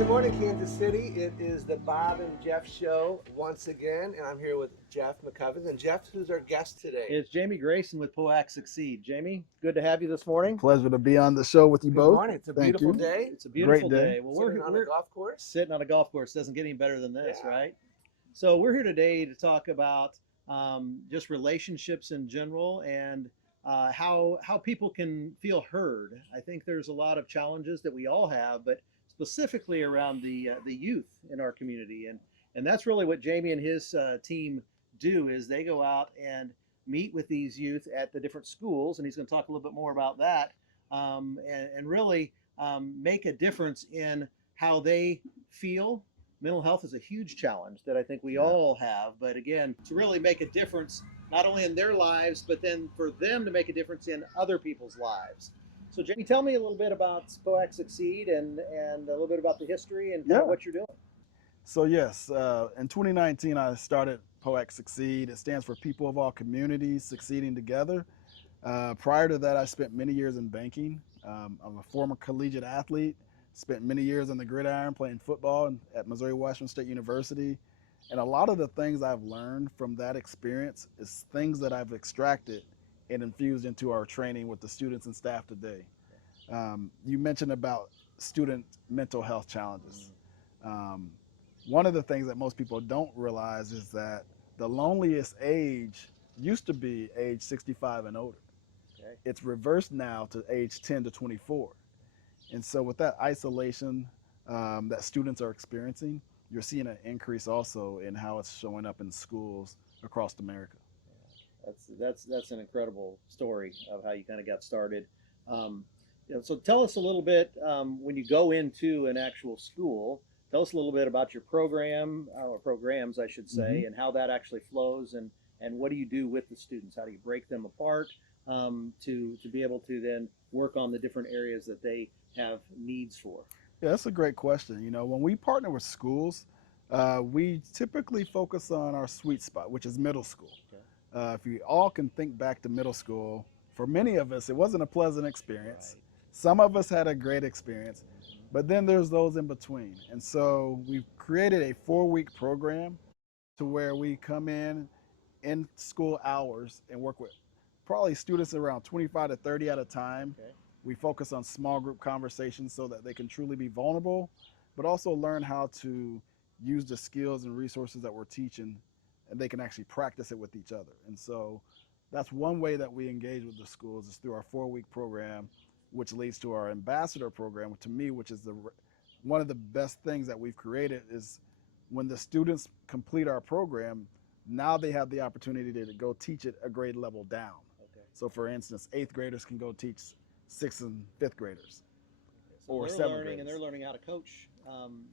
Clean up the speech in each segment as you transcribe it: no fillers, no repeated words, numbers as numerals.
Good morning, Kansas City. It is the Bob and Jeff show once again, and I'm here with Jeff McCovens. And Jeff, who's our guest today? It's Jamie Grayson with POAC Succeed. Jamie, good to have you this morning. Pleasure to be on the show with you Good both. morning. It's a Thank beautiful you. day. It's a beautiful Great day. day. Well, Sitting on a golf course. sitting on a golf course. Doesn't get any better than this, Yeah. right? So we're here today to talk about just relationships in general and how people can feel heard. I think there's a lot of challenges that we all have, but specifically around the youth in our community, and that's really what Jamie and his team do. Is they go out and meet with these youth at the different schools, and he's going to talk a little bit more about that, and really make a difference in how they feel. Mental health is a huge challenge that I think we all have, but again, to really make a difference not only in their lives, but then for them to make a difference in other people's lives. So Jamie, tell me a little bit about POAC Succeed and a little bit about the history and kind of what you're doing. So yes, in 2019 I started POAC Succeed. It stands for People of All Communities Succeeding Together. Prior to that, I spent many years in banking. I'm a former collegiate athlete. Spent many years on the gridiron playing football at Missouri Washington State University. And a lot of the things I've learned from that experience is things that I've extracted and infused into our training with the students and staff today. You mentioned about student mental health challenges. One of the things that most people don't realize is that the loneliest age used to be age 65 and older. Okay. It's reversed now to age 10 to 24. And so with that isolation that students are experiencing, you're seeing an increase also in how it's showing up in schools across America. That's an incredible story of how you kind of got started. So tell us a little bit, when you go into an actual school, tell us a little bit about your program, or programs I should say, and how that actually flows, and what do you do with the students? How do you break them apart to be able to then work on the different areas that they have needs for? Yeah, that's a great question. You know, when we partner with schools, we typically focus on our sweet spot, which is middle school. Okay. If you all can think back to middle school, for many of us, it wasn't a pleasant experience. Right. Some of us had a great experience, but then there's those in between. And so we've created a 4-week program to where we come in school hours and work with probably students around 25 to 30 at a time. Okay. We focus on small group conversations so that they can truly be vulnerable, but also learn how to use the skills and resources that we're teaching, and they can actually practice it with each other. And so that's one way that we engage with the schools, is through our 4-week program, which leads to our ambassador program, to me, which is one of the best things that we've created. Is when the students complete our program, now they have the opportunity to go teach it a grade level down. Okay. So for instance, 8th graders can go teach 6th and 5th graders. So Or they're 7th learning, graders. and they're learning how to coach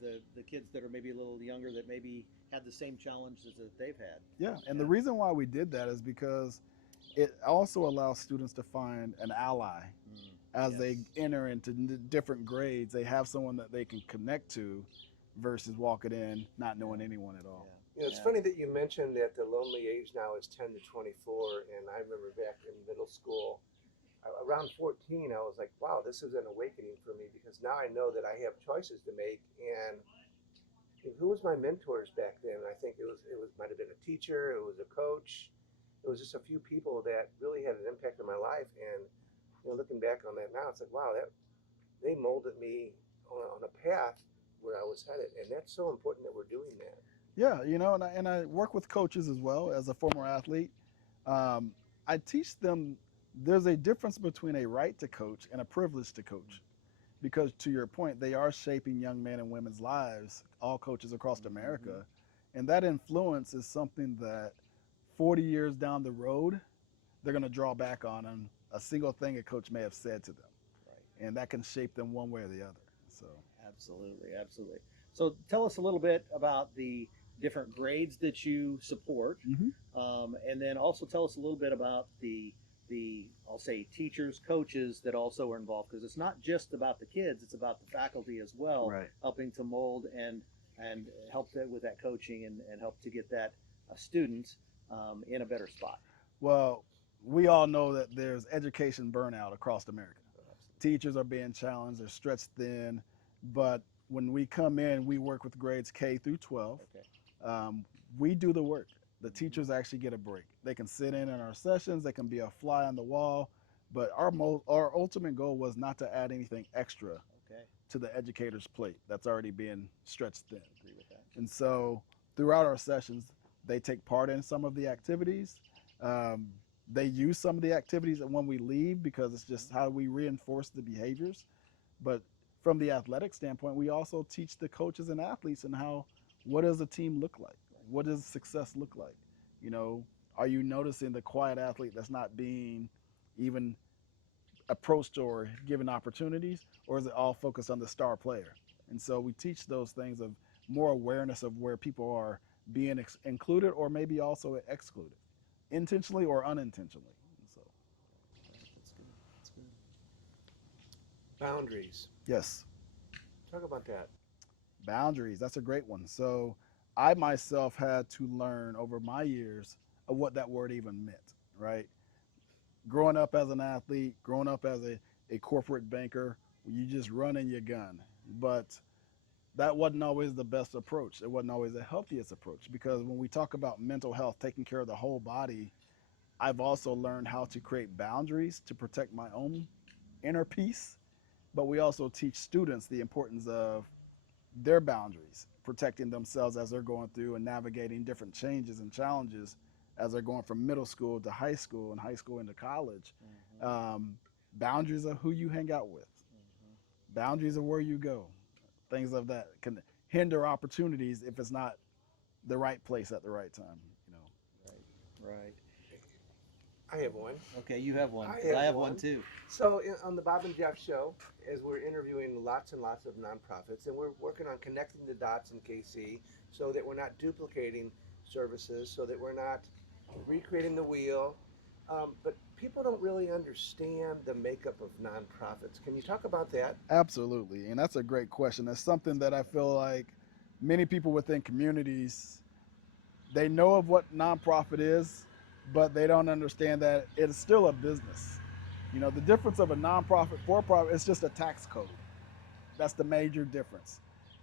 the kids that are maybe a little younger, that maybe had the same challenges that they've had. Yeah, and the reason why we did that is because it also allows students to find an ally as they enter into different grades. They have someone that they can connect to versus walking in not knowing anyone at all. You know, it's funny that you mentioned that the lonely age now is 10 to 24, and I remember back in middle school, around 14, I was like, wow, this is an awakening for me, because now I know that I have choices to make. And who was my mentors back then? I think it might have been a teacher, it was a coach, it was just a few people that really had an impact on my life. And looking back on that now, it's like, wow, they molded me on a path where I was headed, and that's so important that we're doing that. Yeah, and I work with coaches as well as a former athlete. I teach them there's a difference between a right to coach and a privilege to coach, because to your point, they are shaping young men and women's lives, all coaches across America, and that influence is something that 40 years down the road, they're going to draw back on a single thing a coach may have said to them. Right. And that can shape them one way or the other. So Absolutely. So tell us a little bit about the different grades that you support, and then also tell us a little bit about the I'll say teachers, coaches that also are involved, because it's not just about the kids, it's about the faculty as well, right, helping to mold and help with that coaching and help to get that student in a better spot. Well, we all know that there's education burnout across America. Teachers are being challenged, they're stretched thin, but when we come in, we work with grades K through 12. Okay. We do the work. The teachers actually get a break. They can sit in our sessions. They can be a fly on the wall. But our ultimate goal was not to add anything extra Okay. to the educator's plate that's already being stretched thin. Agree with that. And so throughout our sessions, they take part in some of the activities. Um, they use some of the activities when we leave because it's just how we reinforce the behaviors. But from the athletic standpoint, we also teach the coaches and athletes and what does a team look like? What does success look like? You know, are you noticing the quiet athlete that's not being even approached or given opportunities, or is it all focused on the star player? And so we teach those things of more awareness of where people are being included or maybe also excluded, intentionally or unintentionally. And so, That's good. That's good. Boundaries. yes, Talk about that. boundaries. That's a great one. So I myself had to learn over my years of what that word even meant, right? Growing up as an athlete, growing up as a corporate banker, you just run and you gun. But that wasn't always the best approach. It wasn't always the healthiest approach because when we talk about mental health, taking care of the whole body, I've also learned how to create boundaries to protect my own inner peace. But we also teach students the importance of their boundaries, protecting themselves as they're going through and navigating different changes and challenges as they're going from middle school to high school and high school into college. Boundaries of who you hang out with, boundaries of where you go, things of that can hinder opportunities if it's not the right place at the right time. You know, Right. I have one. Okay, you have one. I have I have one one. too. So on the Bob and Jeff show, as we're interviewing lots and lots of nonprofits, and we're working on connecting the dots in KC so that we're not duplicating services, so that we're not recreating the wheel. But people don't really understand the makeup of nonprofits. Can you talk about that? absolutely, and that's a great question. That's something that I feel like many people within communities they know of what nonprofit is, but they don't understand that it's still a business. You know, the difference of a nonprofit for profit is just a tax code. That's the major difference.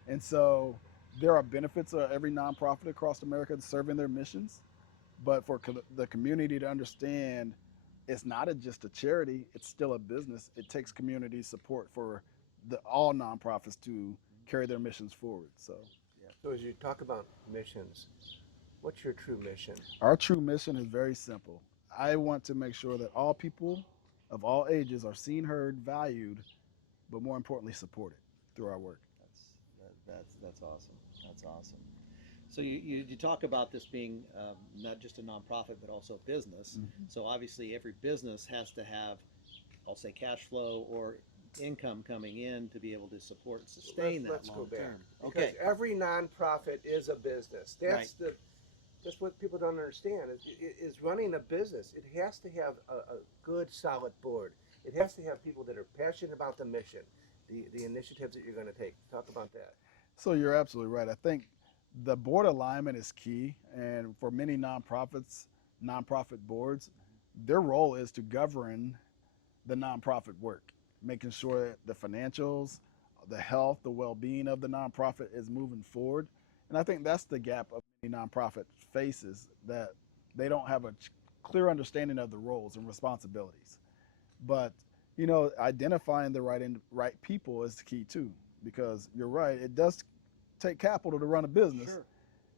And so there are benefits of every nonprofit across America serving their missions, but for the community to understand it's not just a charity, it's still a business. It takes community support for all nonprofits to carry their missions forward. So So as you talk about missions, what's your true mission? our true mission is very simple. I want to make sure that all people of all ages are seen, heard, valued, but more importantly, supported through our work. That's awesome. That's awesome. So you talk about this being not just a nonprofit but also a business. So obviously every business has to have, I'll say, cash flow or income coming in to be able to support and sustain Let's that go long back. term. Because Okay. every nonprofit is a business. Right. That's what people don't understand is running a business. It has to have a good, solid board. It has to have people that are passionate about the mission, the initiatives that you're going to take. Talk about that. So you're absolutely right. I think the board alignment is key, and for many nonprofits, nonprofit boards, their role is to govern the nonprofit work, making sure that the financials, the health, the well-being of the nonprofit is moving forward. And I think that's the gap of many nonprofit faces, that they don't have a clear understanding of the roles and responsibilities. But you know, identifying the right people is key too, because you're right. It does take capital to run a business. Sure.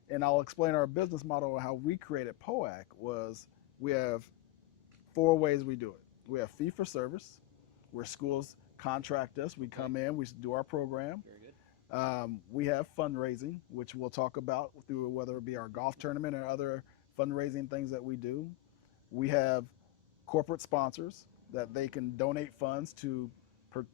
And I'll explain our business model. How we created POAC was we have 4 ways we do it. We have fee for service, where schools contract us. We come in, we do our program. Very good. We have fundraising, which we'll talk about through whether it be our golf tournament or other fundraising things that we do. We have corporate sponsors that they can donate funds to,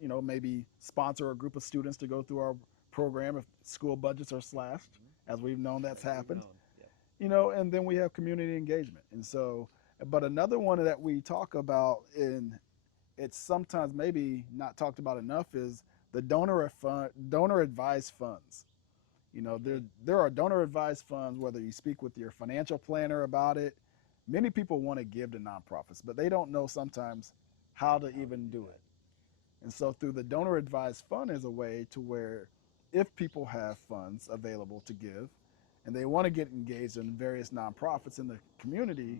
you know, maybe sponsor a group of students to go through our program if school budgets are slashed, as we've known that's happened. Yep. You know, and then we have community engagement. And so, but another one that we talk about, and it's sometimes maybe not talked about enough, is the donor advised funds. You know, there are donor advised funds, whether you speak with your financial planner about it. Many people want to give to nonprofits, but they don't know sometimes how to even do it. And so through the donor advised fund is a way to where if people have funds available to give and they want to get engaged in various nonprofits in the community,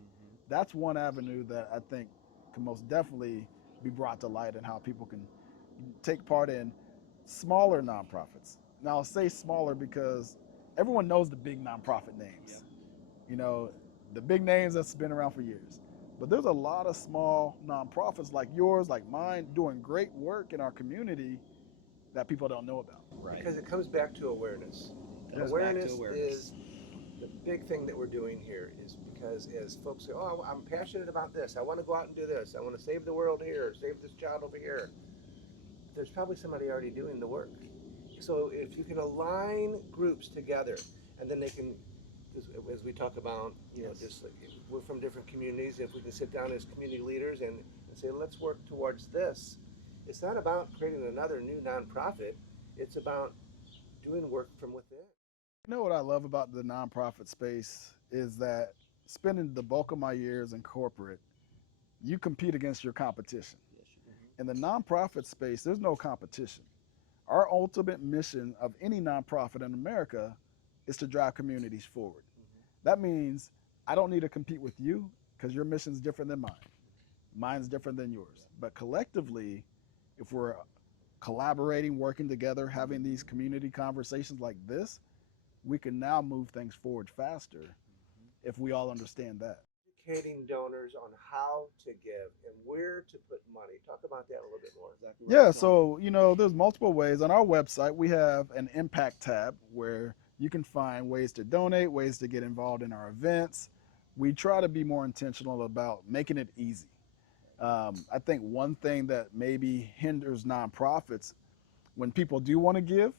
that's one avenue that I think can most definitely be brought to light, and how people can take part in smaller nonprofits. Now, I'll say smaller because everyone knows the big nonprofit names. Yep. You know, the big names that's been around for years. But there's a lot of small nonprofits like yours, like mine, doing great work in our community that people don't know about. Right. Because it comes back to awareness. Comes Awareness, back to awareness. is the big thing that we're doing here, is because as folks say, oh, I'm passionate about this, I want to go out and do this, I want to save the world here, save this child over here, there's probably somebody already doing the work. So if you can align groups together, and then they can, as we talk about, just like, we're from different communities, if we can sit down as community leaders and say, let's work towards this. It's not about creating another new nonprofit, it's about doing work from within. You know what I love about the nonprofit space is that spending the bulk of my years in corporate, you compete against your competition. In the nonprofit space, there's no competition. Our ultimate mission of any nonprofit in America is to drive communities forward. That means I don't need to compete with you because your mission is different than mine. Mine's different than yours. But collectively, if we're collaborating, working together, having these community conversations like this, we can now move things forward faster if we all understand that. Educating donors on how to give and where to put money. Talk about that a little bit more. Exactly. Yeah, so there's multiple ways. On our website, we have an impact tab where you can find ways to donate, ways to get involved in our events. We try to be more intentional about making it easy. I think one thing that maybe hinders nonprofits, when people do want to give,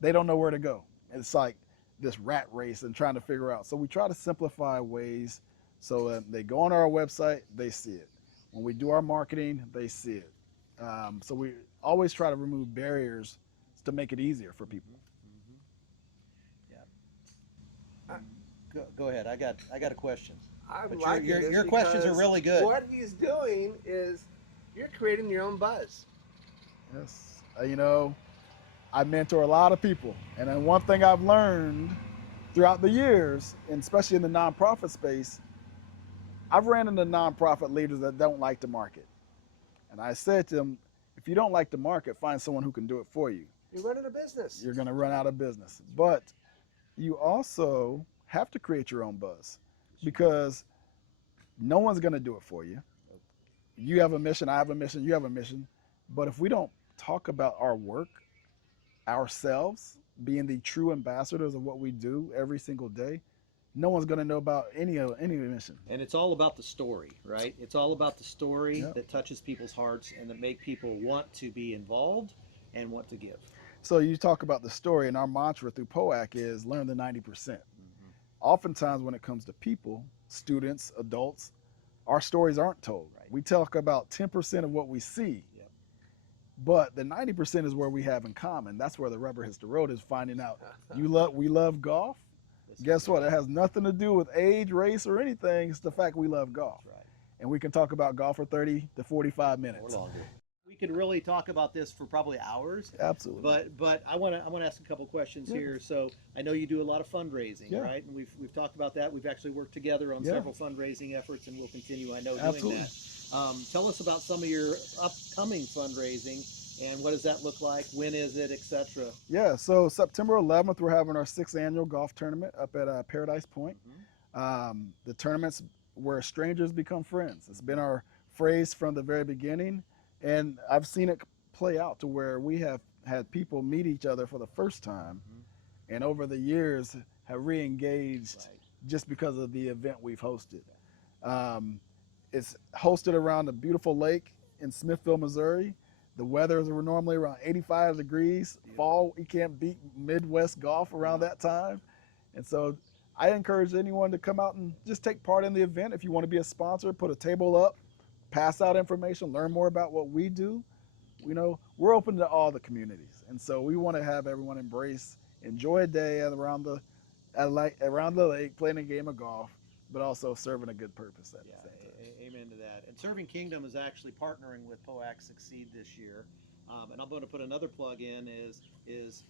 they don't know where to go. It's like this rat race and trying to figure out. So we try to simplify ways so that they go on our website, they see it. When we do our marketing, they see it. So we always try to remove barriers to make it easier for people. Yeah. Go ahead. I got a question. I'm But liking this your questions are because really good. What he's doing is you're creating your own buzz. Yes. I mentor a lot of people. And then one thing I've learned throughout the years, and especially in the nonprofit space, I've ran into nonprofit leaders that don't like to market. And I said to them, if you don't like to market, find someone who can do it for you. You're running a business. You're going to run out of business. But you also have to create your own buzz, because no one's going to do it for you. You have a mission, I have a mission, you have a mission. But if we don't talk about our work, ourselves, being the true ambassadors of what we do every single day, no one's going to know about any mission. And it's all about the story, right? It's all about the story Yep. that touches people's hearts and that make people want to be involved and want to give. So you talk about the story, and our mantra through POAC is learn the 90%. Oftentimes when it comes to people, students, adults, our stories aren't told. Right. We talk about 10% of what we see, Yep. but the 90% is where we have in common. That's where the rubber hits the road, is finding out we love golf. Guess what? It has nothing to do with age, race, or anything. It's the fact we love golf. That's right. And we can talk about golf for 30 to 45 Or minutes. longer. We could really talk about this for probably hours. Absolutely. But I want to ask a couple questions here. So I know you do a lot of fundraising, Yeah. right? And we've talked about that. We've actually worked together on Yeah. several fundraising efforts, and we'll continue, I know, Absolutely. doing that. Tell us about some of your upcoming fundraising, and what does that look like? When is it, etc.? Yeah, so September 11th, we're having our 6th annual golf tournament up at Paradise Point. The tournament's where strangers become friends. It's been our phrase from the very beginning, and I've seen it play out to where we have had people meet each other for the first time, and over the years have re-engaged Right. just because of the event we've hosted. It's hosted around a beautiful lake in Smithville, Missouri. The weather is normally around 85 degrees. Fall, you can't beat Midwest golf around that time. And so I encourage anyone to come out and just take part in the event. If you want to be a sponsor, put a table up, pass out information, learn more about what we do. We're open to all the communities. And so we want to have everyone embrace, enjoy a day around the lake, playing a game of golf, but also serving a good purpose at the same time. Amen to that. And Serving Kingdom is actually partnering with POAC Succeed this year. And I'm going to put another plug in is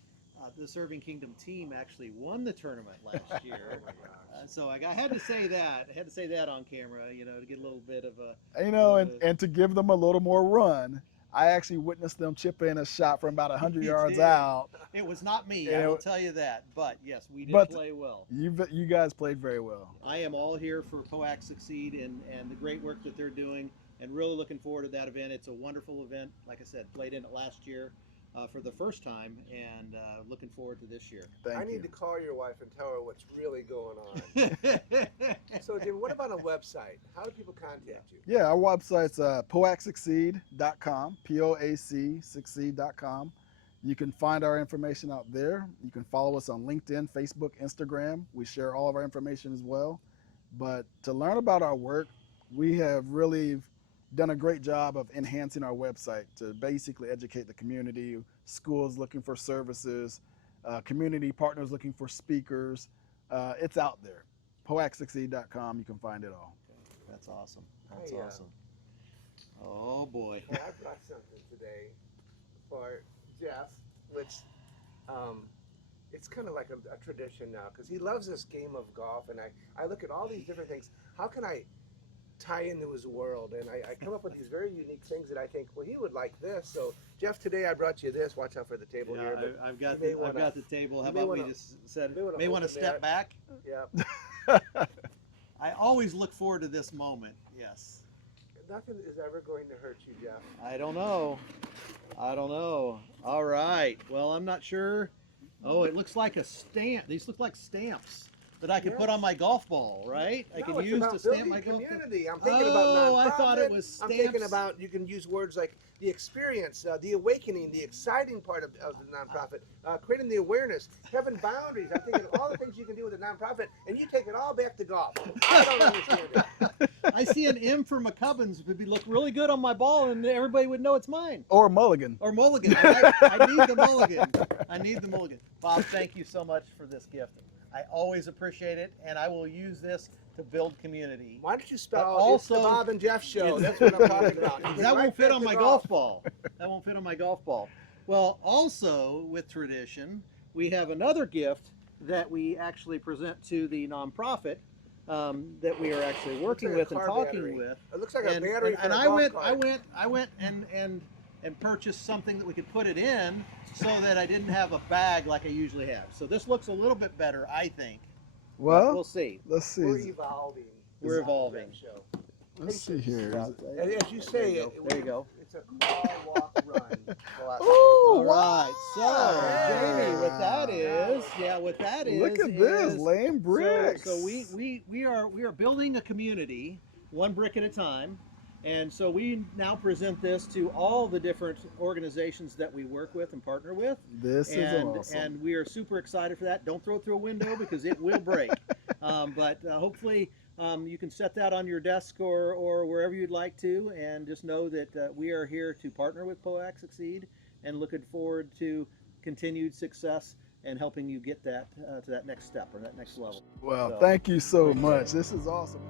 the Serving Kingdom team actually won the tournament last year. Oh my gosh. So I had to say that. I had to say that on camera, you know, to get a little bit of a. You know, of and to give them a little more run, I actually witnessed them chip in a shot from about 100 You yards did. out. It was not me, And I will it- tell you that. But yes, we did But- play well. You guys played very well. I am all here for POAC Succeed and the great work that they're doing, and really looking forward to that event. It's a wonderful event. Like I said, played in it last year for the first time, and looking forward to this year. Thank I you. need to call your wife and tell her what's really going on. So, Jim, what about a website? How do people contact you? Yeah, our website's POACSucceed.com, POAC Succeed.com. You can find our information out there. You can follow us on LinkedIn, Facebook, Instagram. We share all of our information as well. But to learn about our work, we have really done a great job of enhancing our website to basically educate the community, schools looking for services, community partners looking for speakers. It's out there. POACSucceed.com, you can find it all. That's awesome. That's I, awesome. Oh boy. Well, I brought something today for Jeff, which it's kind of like a tradition now because he loves this game of golf, and I look at all these different things. How can I tie into his world? And I come up with these very unique things that I think, well, he would like this. So, Jeff, today I brought you this. Watch out for the table here. But I've got you may I've wanna- got the table. How you may about we wanna- just said you may wanna may want to open step that. back? yeah, I always look forward to this moment. Yes. nothing is ever going to hurt you, Jeff. I don't know. I don't know. All right. Well, I'm not sure. Oh, it looks like a stamp. These look like stamps that I can put on Yes. my golf ball, right? I No, can it's use about to stamp building my golf ball. community. I'm thinking Oh, about I thought it nonprofit. was I'm thinking stamps. about, you can use words like the experience, the awakening, the exciting part of the nonprofit, creating the awareness, having boundaries. I'm thinking of all the things you can do with a nonprofit, and you take it all back to golf. I don't understand it. I see an M for McCubbins would look really good on my ball, and everybody would know it's mine. Or Mulligan. Or mulligan. I need the mulligan. I need the mulligan. Bob, thank you so much for this gift. I always appreciate it, and I will use this to build community. Why don't you But spell also- it's the Bob and Jeff show? That's what I'm talking about. You get That right won't fit back on to my golf ball. That won't fit on my golf ball. Well, also with tradition, we have another gift that we actually present to the nonprofit that we are actually working like a with and car talking battery. with. It looks like a battery for and a I golf went, cart. I went and purchased something that we could put it in so that I didn't have a bag like I usually have. So this looks a little bit better, I think. But Well, we'll see. let's We're see. evolving. We're evolving. That show. Let's see here. And as you say, There you go. it's a crawl, walk, run philosophy. Ooh, All right, so wow. Jamie, what that is, what that is. Look at this, is- laying bricks. So we are building a community, one brick at a time, and so we now present this to all the different organizations that we work with and partner with. This is and, awesome. and we are super excited for that. Don't throw it through a window because it will break. But hopefully you can set that on your desk or wherever you'd like to, and just know that we are here to partner with POAC Succeed and looking forward to continued success and helping you get that to that next step or that next level. Well, So- thank you so much. This is awesome.